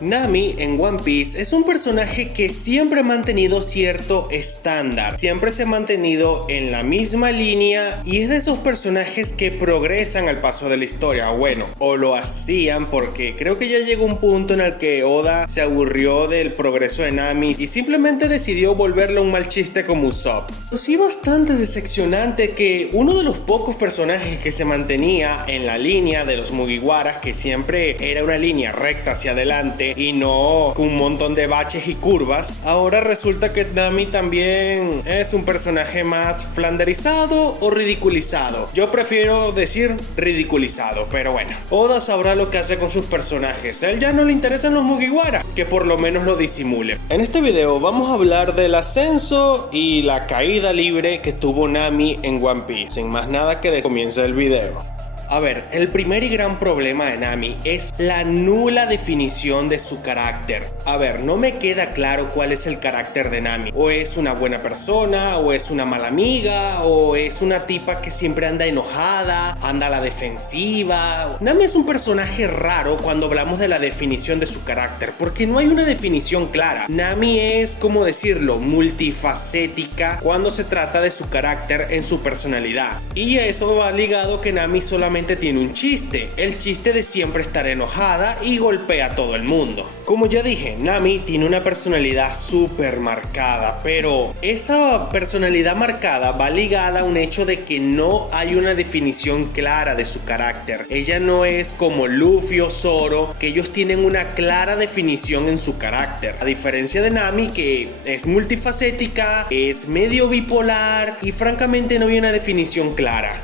Nami en One Piece es un personaje que siempre ha mantenido cierto estándar, siempre se ha mantenido en la misma línea y es de esos personajes que progresan al paso de la historia, bueno, o lo hacían porque creo que ya llegó un punto en el que Oda se aburrió del progreso de Nami y simplemente decidió volverle un mal chiste como Usopp. Pero sí bastante decepcionante que uno de los pocos personajes que se mantenía en la línea de los Mugiwaras, que siempre era una línea recta hacia adelante y no con un montón de baches y curvas, ahora resulta que Nami también es un personaje más flanderizado o ridiculizado. Yo prefiero decir ridiculizado, pero bueno, Oda sabrá lo que hace con sus personajes. A él ya no le interesan los Mugiwara, que por lo menos lo disimule. En este video vamos a hablar del ascenso y la caída libre que tuvo Nami en One Piece. Sin más nada que comience el video. A ver, el primer y gran problema de Nami es la nula definición de su carácter. A ver, no me queda claro cuál es el carácter de Nami. O es una buena persona, o es una mala amiga, o es una tipa que siempre anda enojada, anda a la defensiva. Nami es un personaje raro cuando hablamos de la definición de su carácter, porque no hay una definición clara. Nami es, ¿cómo decirlo?, multifacética cuando se trata de su carácter en su personalidad. Y eso va ligado que Nami solamente tiene un chiste, el chiste de siempre estar enojada y golpea a todo el mundo. Como ya dije, Nami tiene una personalidad súper marcada, pero esa personalidad marcada va ligada a un hecho de que no hay una definición clara de su carácter. Ella no es como Luffy o Zoro, que ellos tienen una clara definición en su carácter, a diferencia de Nami, que es multifacética, es medio bipolar y francamente no hay una definición clara.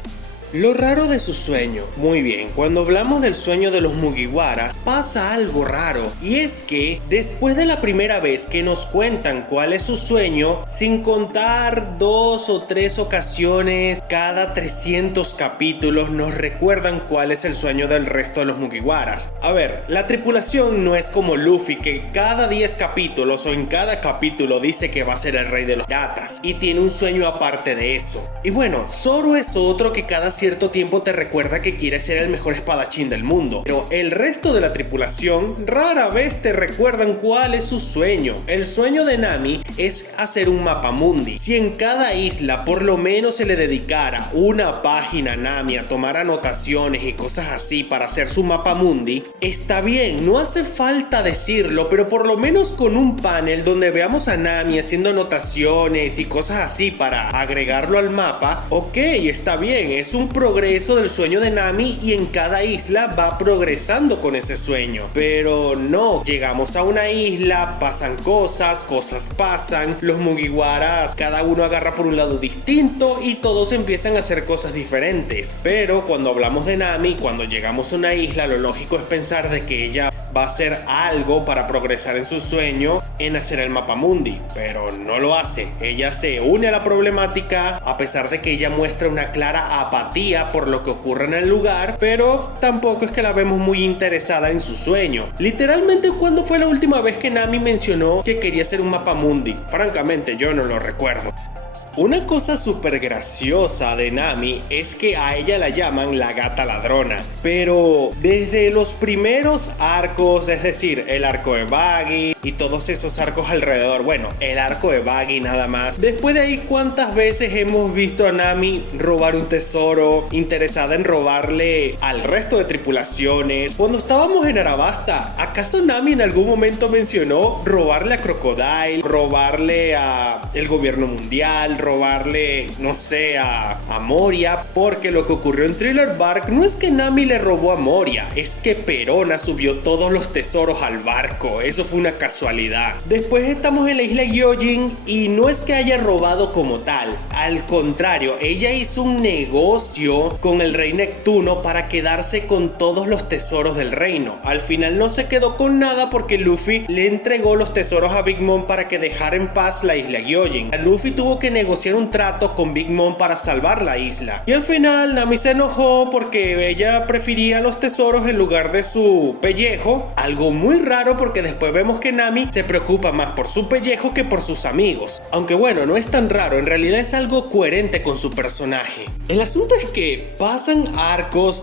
Lo raro de su sueño. Muy bien, cuando hablamos del sueño de los Mugiwaras pasa algo raro, y es que después de la primera vez que nos cuentan cuál es su sueño, sin contar 2 o 3 ocasiones cada 300 capítulos nos recuerdan cuál es el sueño del resto de los Mugiwaras. A ver, la tripulación no es como Luffy, que cada 10 capítulos o en cada capítulo dice que va a ser el rey de los piratas y tiene un sueño aparte de eso. Y bueno, Zoro es otro que cada cierto tiempo te recuerda que quiere ser el mejor espadachín del mundo, pero el resto de la tripulación rara vez te recuerdan cuál es su sueño. El sueño de Nami es hacer un mapamundi. Si en cada isla por lo menos se le dedicara una página a Nami a tomar anotaciones y cosas así para hacer su mapamundi, está bien, no hace falta decirlo, pero por lo menos con un panel donde veamos a Nami haciendo anotaciones y cosas así para agregarlo al mapa, ok, está bien, es un progreso del sueño de Nami y en cada isla va progresando con ese sueño. Pero no, llegamos a una isla, pasan cosas pasan, los Mugiwaras cada uno agarra por un lado distinto y todos empiezan a hacer cosas diferentes. Pero cuando hablamos de Nami, cuando llegamos a una isla, lo lógico es pensar de que ella va a hacer algo para progresar en su sueño en hacer el mapamundi, pero no lo hace. Ella se une a la problemática a pesar de que ella muestra una clara apatía por lo que ocurre en el lugar, pero tampoco es que la vemos muy interesada en su sueño. Literalmente, ¿cuándo fue la última vez que Nami mencionó que quería hacer un mapamundi? Francamente, yo no lo recuerdo. Una cosa súper graciosa de Nami es que a ella la llaman la gata ladrona, pero desde los primeros arcos, es decir, el arco de Buggy y todos esos arcos alrededor, bueno, el arco de Buggy nada más, después de ahí ¿cuántas veces hemos visto a Nami robar un tesoro, interesada en robarle al resto de tripulaciones? Cuando estábamos en Arabasta, ¿acaso Nami en algún momento mencionó robarle a Crocodile, robarle a el gobierno mundial, robarle, no sé, a Moria? Porque lo que ocurrió en Thriller Bark no es que Nami le robó a Moria, es que Perona subió todos los tesoros al barco. Eso fue una casualidad. Después estamos en la isla Gyojin y no es que haya robado como tal, al contrario, ella hizo un negocio con el rey Neptuno para quedarse con todos los tesoros del reino. Al final no se quedó con nada porque Luffy le entregó los tesoros a Big Mom para que dejara en paz la isla Gyojin. Luffy tuvo que negociar negociar un trato con Big Mom para salvar la isla. Y al final Nami se enojó porque ella prefería los tesoros en lugar de su pellejo, algo muy raro porque después vemos que Nami se preocupa más por su pellejo que por sus amigos. Aunque bueno, no es tan raro, en realidad es algo coherente con su personaje. El asunto es que pasan arcos,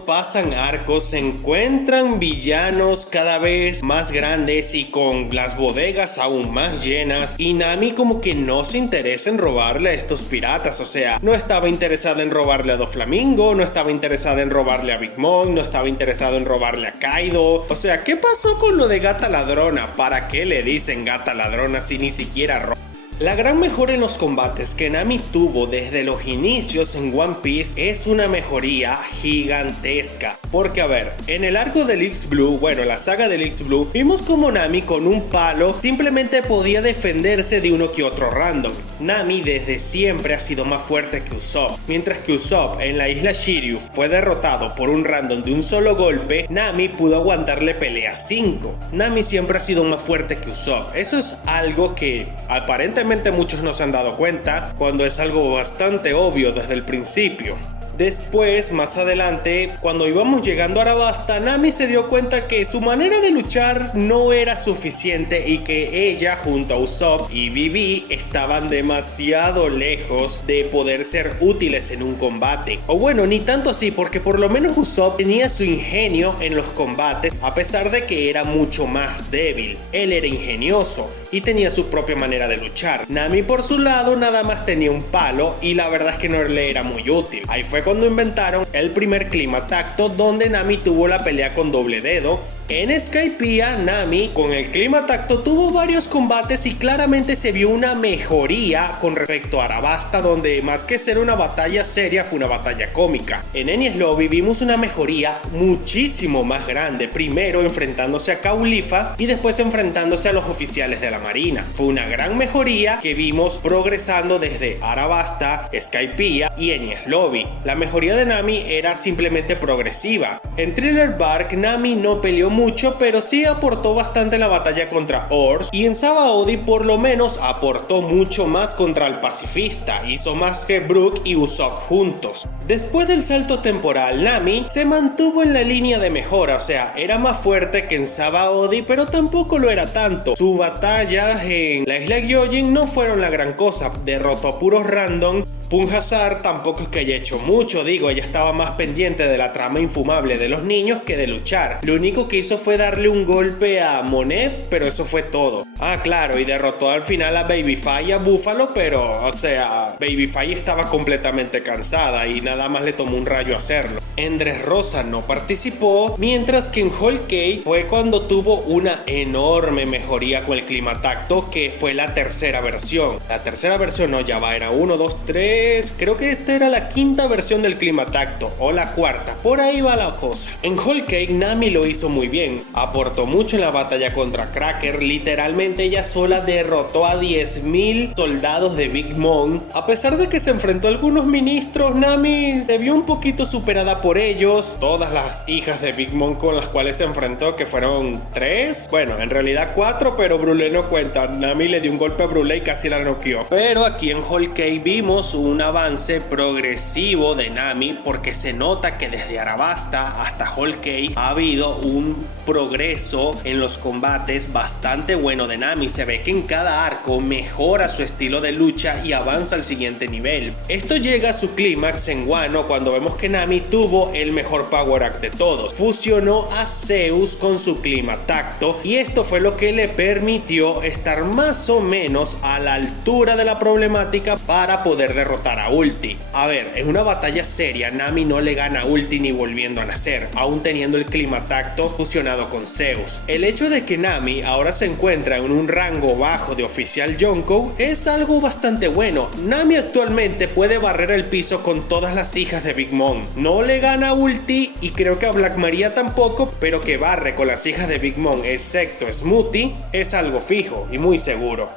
se encuentran villanos cada vez más grandes y con las bodegas aún más llenas, y Nami como que no se interesa en robarle a estos piratas. O sea, no estaba interesada en robarle a Doflamingo, no estaba interesada en robarle a Big Mom, no estaba interesado en robarle a Kaido. O sea, ¿qué pasó con lo de gata ladrona? ¿Para qué le dicen gata ladrona si ni siquiera roba? La gran mejora en los combates que Nami tuvo desde los inicios en One Piece es una mejoría gigantesca. Porque a ver, en el arco de Leaves Blue, bueno, la saga de Leaves Blue, vimos como Nami con un palo simplemente podía defenderse de uno que otro random. Nami desde siempre ha sido más fuerte que Usopp. Mientras que Usopp en la isla Shiryu fue derrotado por un random de un solo golpe, Nami pudo aguantarle pelea 5. Nami siempre ha sido más fuerte que Usopp. Eso es algo que aparentemente muchos no se han dado cuenta, cuando es algo bastante obvio desde el principio. Después, más adelante, cuando íbamos llegando a Arabasta, Nami se dio cuenta que su manera de luchar no era suficiente y que ella, junto a Usopp y Vivi, estaban demasiado lejos de poder ser útiles en un combate. O bueno, ni tanto así, porque por lo menos Usopp tenía su ingenio en los combates, a pesar de que era mucho más débil. Él era ingenioso y tenía su propia manera de luchar. Nami, por su lado, nada más tenía un palo y la verdad es que no le era muy útil. Ahí fue cuando inventaron el primer clima tacto, donde Nami tuvo la pelea con doble dedo. En Skypiea, Nami con el clima tacto tuvo varios combates y claramente se vio una mejoría con respecto a Arabasta, donde más que ser una batalla seria fue una batalla cómica. En Enies Lobby vimos una mejoría muchísimo más grande, primero enfrentándose a Caulifa y después enfrentándose a los oficiales de la marina. Fue una gran mejoría que vimos progresando desde Arabasta, Skypiea y Enies Lobby. La mejoría de Nami era simplemente progresiva. En Thriller Bark, Nami no peleó mucho, pero sí aportó bastante en la batalla contra Ors, y en Sabaody por lo menos aportó mucho más contra el pacifista, hizo más que Brook y Usopp juntos. Después del salto temporal, Nami se mantuvo en la línea de mejora, o sea, era más fuerte que en Sabaody, pero tampoco lo era tanto. Sus batallas en la isla Gyojin no fueron la gran cosa, derrotó a puros random. Punjasar tampoco es que haya hecho mucho, digo, ella estaba más pendiente de la trama infumable de los niños que de luchar. Lo único que hizo fue darle un golpe a Monet, pero eso fue todo. Ah, claro, y derrotó al final a Babyface y a Buffalo, pero, o sea, Babyface estaba completamente cansada y nada más le tomó un rayo hacerlo. En Dressrosa no participó, mientras que en Whole Cake fue cuando tuvo una enorme mejoría con el climatacto, que fue la tercera versión. La tercera versión, no, ya va, era 1, 2, 3... creo que esta era la quinta versión del climatacto, o la cuarta, por ahí va la cosa. En Whole Cake, Nami lo hizo muy bien, aportó mucho en la batalla contra Cracker, literalmente ella sola derrotó a 10.000 soldados de Big Mom. A pesar de que se enfrentó a algunos ministros, Nami se vio un poquito superada por ellos. Todas las hijas de Big Mom con las cuales se enfrentó, que fueron 3, bueno, en realidad 4, pero Brûlé no cuenta. Nami le dio un golpe a Brûlé y casi la noqueó. Pero aquí en Whole Cake vimos un avance progresivo de Nami, porque se nota que desde Arabasta hasta Whole Cake ha habido un progreso en los combates bastante bueno de Nami. Se ve que en cada arco mejora su estilo de lucha y avanza al siguiente nivel. Esto llega a su clímax en Wano cuando vemos que Nami tuvo el mejor power up de todos. Fusionó a Zeus con su climatacto y esto fue lo que le permitió estar más o menos a la altura de la problemática para poder derrotar a Ulti. A ver, en una batalla seria Nami no le gana a Ulti ni volviendo a nacer, aún teniendo el climatacto fusionado con Zeus. El hecho de que Nami ahora se encuentra en un rango bajo de oficial Yonkou es algo bastante bueno. Nami actualmente puede barrer el piso con todas las hijas de Big Mom. No le gana a Ulti y creo que a Black Maria tampoco, pero que barre con las hijas de Big Mom excepto Smoothie es algo fijo y muy seguro.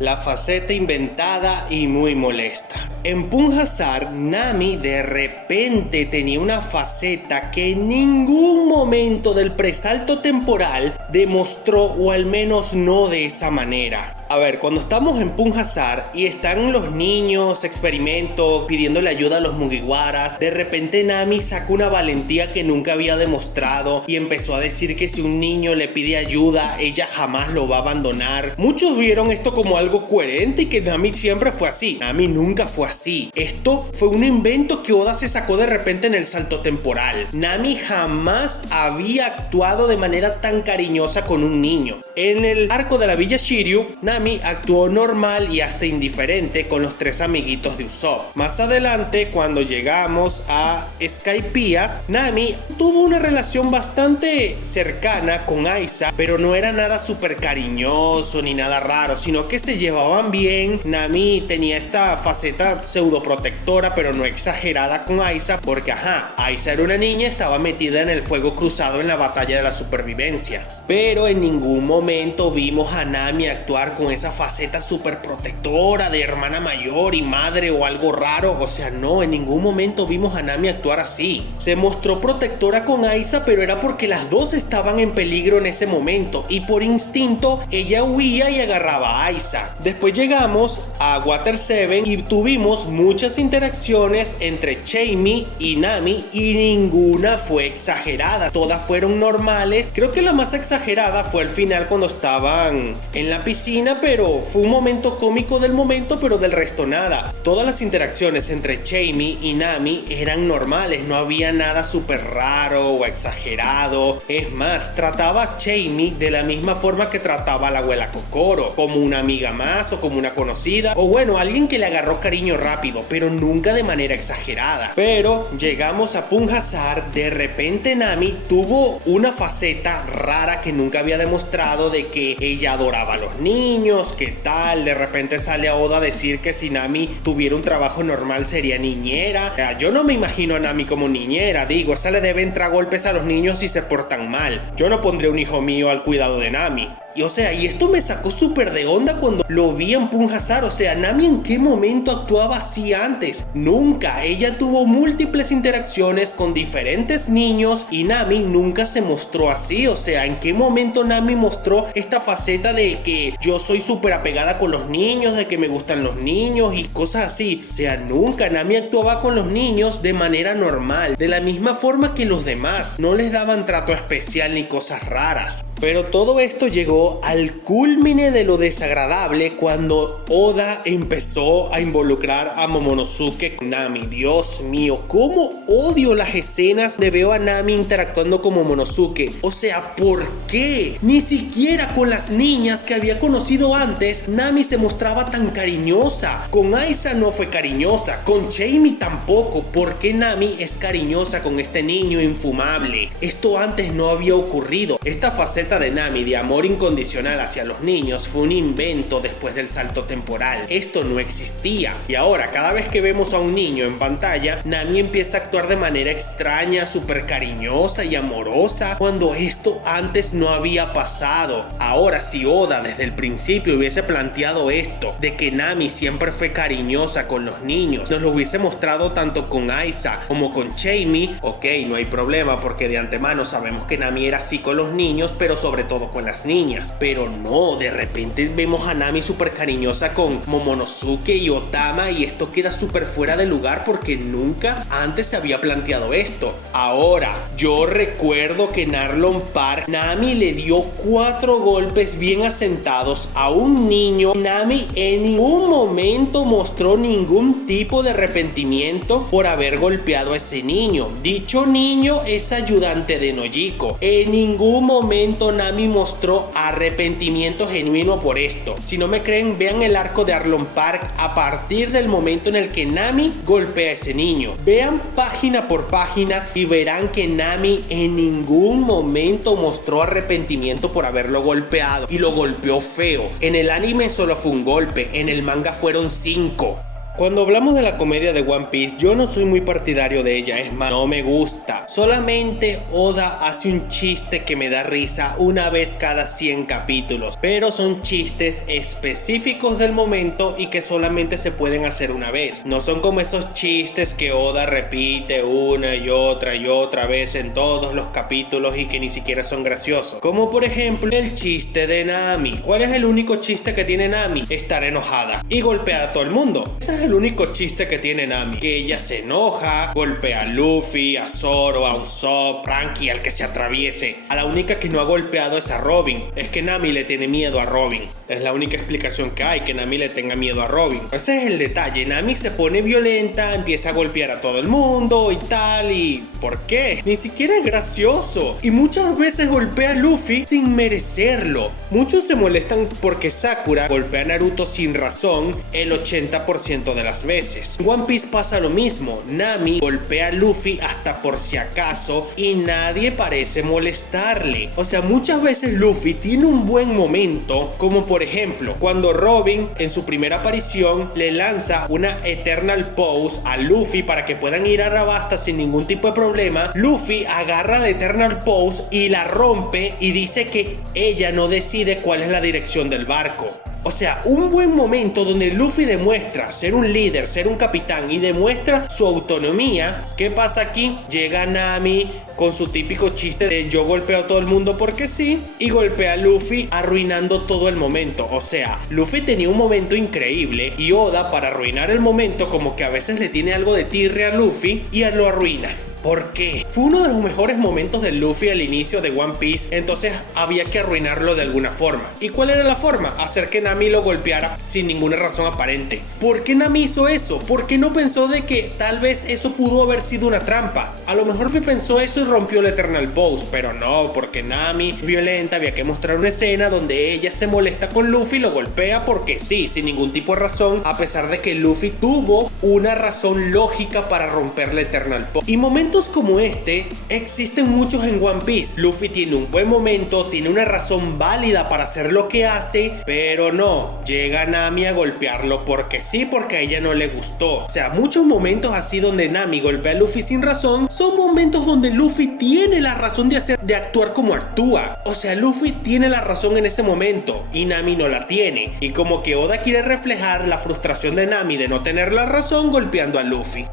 La faceta inventada y muy molesta. En Punjasar, Nami de repente tenía una faceta que en ningún momento del presalto temporal demostró, o al menos no de esa manera. A ver, cuando estamos en Punjab y están los niños, experimentos, pidiéndole ayuda a los Mugiwaras, de repente Nami saca una valentía que nunca había demostrado y empezó a decir que si un niño le pide ayuda, ella jamás lo va a abandonar. Muchos vieron esto como algo coherente y que Nami siempre fue así. Nami nunca fue así. Esto fue un invento que Oda se sacó de repente en el salto temporal. Nami jamás había actuado de manera tan cariñosa con un niño. En el arco de la Villa Shiryu, Nami actuó normal y hasta indiferente con los 3 amiguitos de Usopp. Más adelante, cuando llegamos a Skypiea, Nami tuvo una relación bastante cercana con Aiza, pero no era nada súper cariñoso ni nada raro, sino que se llevaban bien. Nami tenía esta faceta pseudoprotectora, pero no exagerada con Aiza, porque Aiza era una niña, estaba metida en el fuego cruzado en la batalla de la supervivencia. Pero en ningún momento vimos a Nami actuar con esa faceta súper protectora de hermana mayor y madre o algo raro. O sea, no, en ningún momento vimos a Nami actuar así. Se mostró protectora con Aiza, pero era porque las dos estaban en peligro en ese momento y por instinto ella huía y agarraba a Aiza. Después llegamos a Water 7 y tuvimos muchas interacciones entre Jamie y Nami y ninguna fue exagerada. Todas fueron normales. Creo que la más exagerada fue al final cuando estaban en la piscina, pero fue un momento cómico del momento, pero del resto nada. Todas las interacciones entre Jamie y Nami eran normales, no había nada súper raro o exagerado. Es más, trataba a Jamie de la misma forma que trataba a la abuela Kokoro, como una amiga más o como una conocida, o bueno, alguien que le agarró cariño rápido, pero nunca de manera exagerada. Pero llegamos a Punjab, de repente Nami tuvo una faceta rara que nunca había demostrado, de que ella adoraba a los niños, qué tal, de repente sale a Oda a decir que si Nami tuviera un trabajo normal sería niñera. O sea, yo no me imagino a Nami como niñera, digo, esa le debe entrar golpes a los niños si se portan mal. Yo no pondré un hijo mío al cuidado de Nami. Y o sea, y esto me sacó súper de onda cuando lo vi en Punjab. O sea, Nami ¿en qué momento actuaba así antes? Nunca. Ella tuvo múltiples interacciones con diferentes niños y Nami nunca se mostró así. O sea, ¿en qué momento Nami mostró esta faceta de que yo soy súper apegada con los niños, de que me gustan los niños y cosas así? O sea, nunca. Nami actuaba con los niños de manera normal, de la misma forma que los demás. No les daban trato especial ni cosas raras. Pero todo esto llegó al culmine de lo desagradable cuando Oda empezó a involucrar a Momonosuke con Nami. Dios mío, cómo odio las escenas de veo a Nami interactuando con Momonosuke. O sea, ¿por qué? Ni siquiera con las niñas que había conocido antes Nami se mostraba tan cariñosa. Con Aiza no fue cariñosa, con Jamie tampoco. ¿Por qué Nami es cariñosa con este niño infumable? Esto antes no había ocurrido. Esta faceta de Nami de amor incondicional hacia los niños fue un invento después del salto temporal. Esto no existía y ahora cada vez que vemos a un niño en pantalla, Nami empieza a actuar de manera extraña, súper cariñosa y amorosa, cuando esto antes no había pasado. Ahora, si Oda desde el principio hubiese planteado esto, de que Nami siempre fue cariñosa con los niños, nos lo hubiese mostrado tanto con Aiza como con Jamie, ok, no hay problema porque de antemano sabemos que Nami era así con los niños, pero sobre todo con las niñas. Pero no, de repente vemos a Nami súper cariñosa con Momonosuke y Otama y esto queda súper fuera de lugar porque nunca antes se había planteado esto. Ahora, yo recuerdo que en Arlong Park Nami le dio 4 golpes bien asentados a un niño. Nami en ningún momento mostró ningún tipo de arrepentimiento por haber golpeado a ese niño. Dicho niño es ayudante de Nojiko. En ningún momento Nami mostró arrepentimiento genuino por esto. Si no me creen, vean el arco de Arlong Park a partir del momento en el que Nami golpea a ese niño. Vean página por página y verán que Nami en ningún momento mostró arrepentimiento por haberlo golpeado, y lo golpeó feo. En el anime solo fue un golpe, en el manga fueron 5. Cuando hablamos de la comedia de One Piece, yo no soy muy partidario de ella, es más, no me gusta. Solamente Oda hace un chiste que me da risa una vez cada 100 capítulos, pero son chistes específicos del momento y que solamente se pueden hacer una vez. No son como esos chistes que Oda repite una y otra vez en todos los capítulos y que ni siquiera son graciosos. Como por ejemplo el chiste de Nami. ¿Cuál es el único chiste que tiene Nami? Estar enojada y golpear a todo el mundo. Ese es el único chiste que tiene Nami, que ella se enoja, golpea a Luffy, a Zoro, a Usopp, Franky, al que se atraviese. A la única que no ha golpeado es a Robin. Es que Nami le tiene miedo a Robin. Es la única explicación que hay, que Nami le tenga miedo a Robin. Ese es el detalle. Nami se pone violenta, empieza a golpear a todo el mundo y tal, y ¿por qué? Ni siquiera es gracioso. Y muchas veces golpea a Luffy sin merecerlo. Muchos se molestan porque Sakura golpea a Naruto sin razón el 80% de las veces. En One Piece pasa lo mismo. Nami golpea a Luffy hasta por si acaso y nadie parece molestarle. O sea, muchas veces Luffy tiene un buen momento, como por ejemplo cuando Robin en su primera aparición le lanza una Eternal Pose a Luffy para que puedan ir a Arabasta sin ningún tipo de problema. Luffy agarra la Eternal Pose y la rompe y dice que ella no decide cuál es la dirección del barco. O sea, un buen momento donde Luffy demuestra ser un líder, ser un capitán y demuestra su autonomía. ¿Qué pasa aquí? Llega Nami con su típico chiste de yo golpeo a todo el mundo porque sí, y golpea a Luffy arruinando todo el momento. O sea, Luffy tenía un momento increíble y Oda, para arruinar el momento, como que a veces le tiene algo de tirria a Luffy y lo arruina. ¿Por qué? Fue uno de los mejores momentos de Luffy al inicio de One Piece, entonces había que arruinarlo de alguna forma. ¿Y cuál era la forma? Hacer que Nami lo golpeara sin ninguna razón aparente. ¿Por qué Nami hizo eso? ¿Por qué no pensó de que tal vez eso pudo haber sido una trampa? A lo mejor Luffy pensó eso y rompió el Eternal Pose, pero no, porque Nami, violenta, había que mostrar una escena donde ella se molesta con Luffy y lo golpea porque sí, sin ningún tipo de razón, a pesar de que Luffy tuvo una razón lógica para romper el Eternal Pose. Y momentos como este existen muchos en One Piece. Luffy tiene un buen momento, tiene una razón válida para hacer lo que hace, pero no, llega Nami a golpearlo porque sí, porque a ella no le gustó. O sea, muchos momentos así donde Nami golpea a Luffy sin razón son momentos donde Luffy tiene la razón de actuar como actúa. O sea, Luffy tiene la razón en ese momento y Nami no la tiene. Y como que Oda quiere reflejar la frustración de Nami de no tener la razón golpeando a Luffy.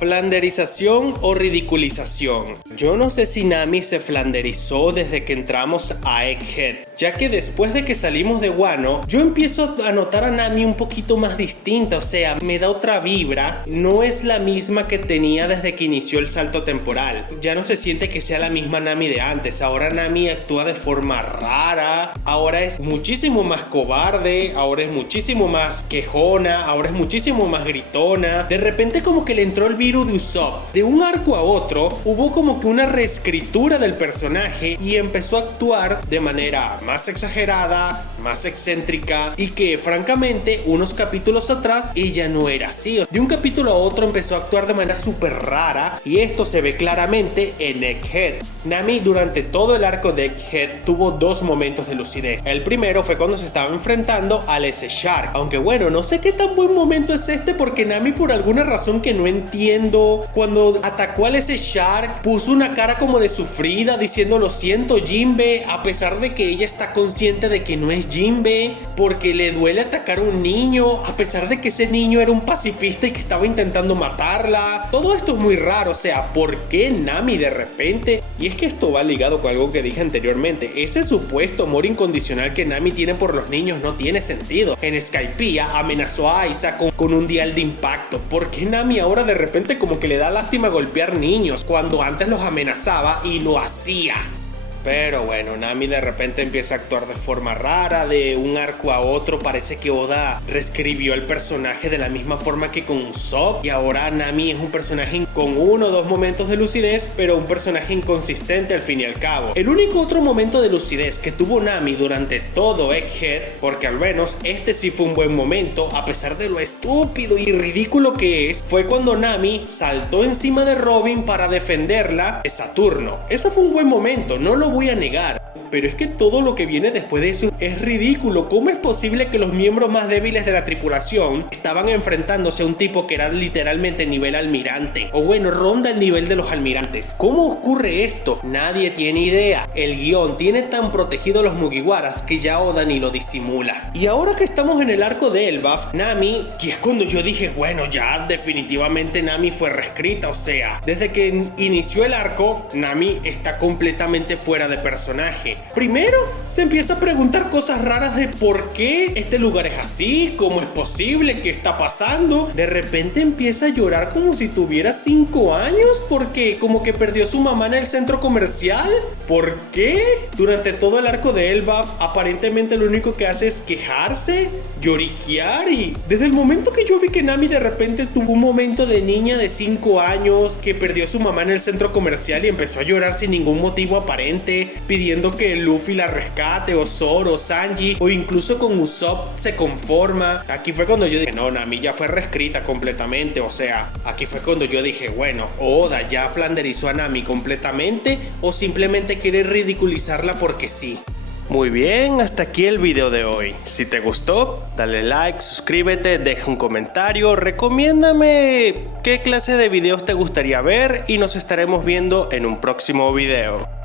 Flanderización o ridiculización. Yo no sé si Nami se flanderizó desde que entramos a Egghead, ya que después de que salimos de Wano, yo empiezo a notar a Nami un poquito más distinta, o sea, me da otra vibra, no es la misma que tenía desde que inició el salto temporal. Ya no se siente que sea la misma Nami de antes, ahora Nami actúa de forma rara, ahora es muchísimo más cobarde, ahora es muchísimo más quejona, ahora es muchísimo más gritona. De repente como que le entró el virus de Usopp. De un arco a otro hubo como que una reescritura del personaje y empezó a actuar de manera más exagerada, más excéntrica, y que francamente unos capítulos atrás ella no era así. De un capítulo a otro empezó a actuar de manera súper rara y esto se ve claramente en Egghead. Nami durante todo el arco de Egghead tuvo dos momentos de lucidez. El primero fue cuando se estaba enfrentando al S-Shark, aunque bueno, no sé qué tan buen momento es este porque Nami, por alguna razón que no entiendo, cuando atacó al S-Shark puso una cara como de sufrida diciendo lo siento Jinbe, a pesar de que ella está consciente de que no es Jinbe, porque le duele atacar a un niño, a pesar de que ese niño era un pacifista y que estaba intentando matarla. Todo esto es muy raro, o sea, ¿por qué Nami de repente? Y es que esto va ligado con algo que dije anteriormente, ese supuesto amor incondicional que Nami tiene por los niños no tiene sentido. En Skypiea amenazó a Aiza con un dial de impacto. ¿Por qué Nami ahora de repente como que le da lástima golpear niños cuando antes los amenazaba y lo hacía? Pero bueno, Nami de repente empieza a actuar de forma rara, de un arco a otro parece que Oda reescribió el personaje de la misma forma que con Usopp, y ahora Nami es un personaje con uno o dos momentos de lucidez, pero un personaje inconsistente al fin y al cabo. El único otro momento de lucidez que tuvo Nami durante todo Egghead, porque al menos este sí fue un buen momento, a pesar de lo estúpido y ridículo que es, fue cuando Nami saltó encima de Robin para defenderla de Saturno. Ese fue un buen momento, no lo voy a negar, pero es que todo lo que viene después de eso es ridículo. ¿Cómo es posible que los miembros más débiles de la tripulación estaban enfrentándose a un tipo que era literalmente nivel almirante? O bueno, ronda el nivel de los almirantes. ¿Cómo ocurre esto? Nadie tiene idea. El guión tiene tan protegido a los Mugiwaras que ya Oda ni lo disimula. Y ahora que estamos en el arco de Elbaf, Nami, que es cuando yo dije, bueno, ya definitivamente Nami fue reescrita. O sea, desde que inició el arco, Nami está completamente fuera de personaje. Primero, se empieza a preguntar cosas raras de por qué este lugar es así, cómo es posible, qué está pasando. De repente empieza a llorar como si tuviera 5 años porque como que perdió a su mamá en el centro comercial. ¿Por qué? Durante todo el arco de Elbaf, aparentemente lo único que hace es quejarse, lloriquear, y desde el momento que yo vi que Nami de repente tuvo un momento de niña de 5 años que perdió a su mamá en el centro comercial y empezó a llorar sin ningún motivo aparente, pidiendo que Luffy la rescate, o Zoro, o Sanji, o incluso con Usopp se conforma. Aquí fue cuando yo dije, no, Nami ya fue reescrita completamente. O sea, aquí fue cuando yo dije, bueno, Oda ya flanderizó a Nami completamente o simplemente quiere ridiculizarla porque sí. Muy bien, hasta aquí el video de hoy. Si te gustó, dale like, suscríbete, deja un comentario, recomiéndame qué clase de videos te gustaría ver y nos estaremos viendo en un próximo video.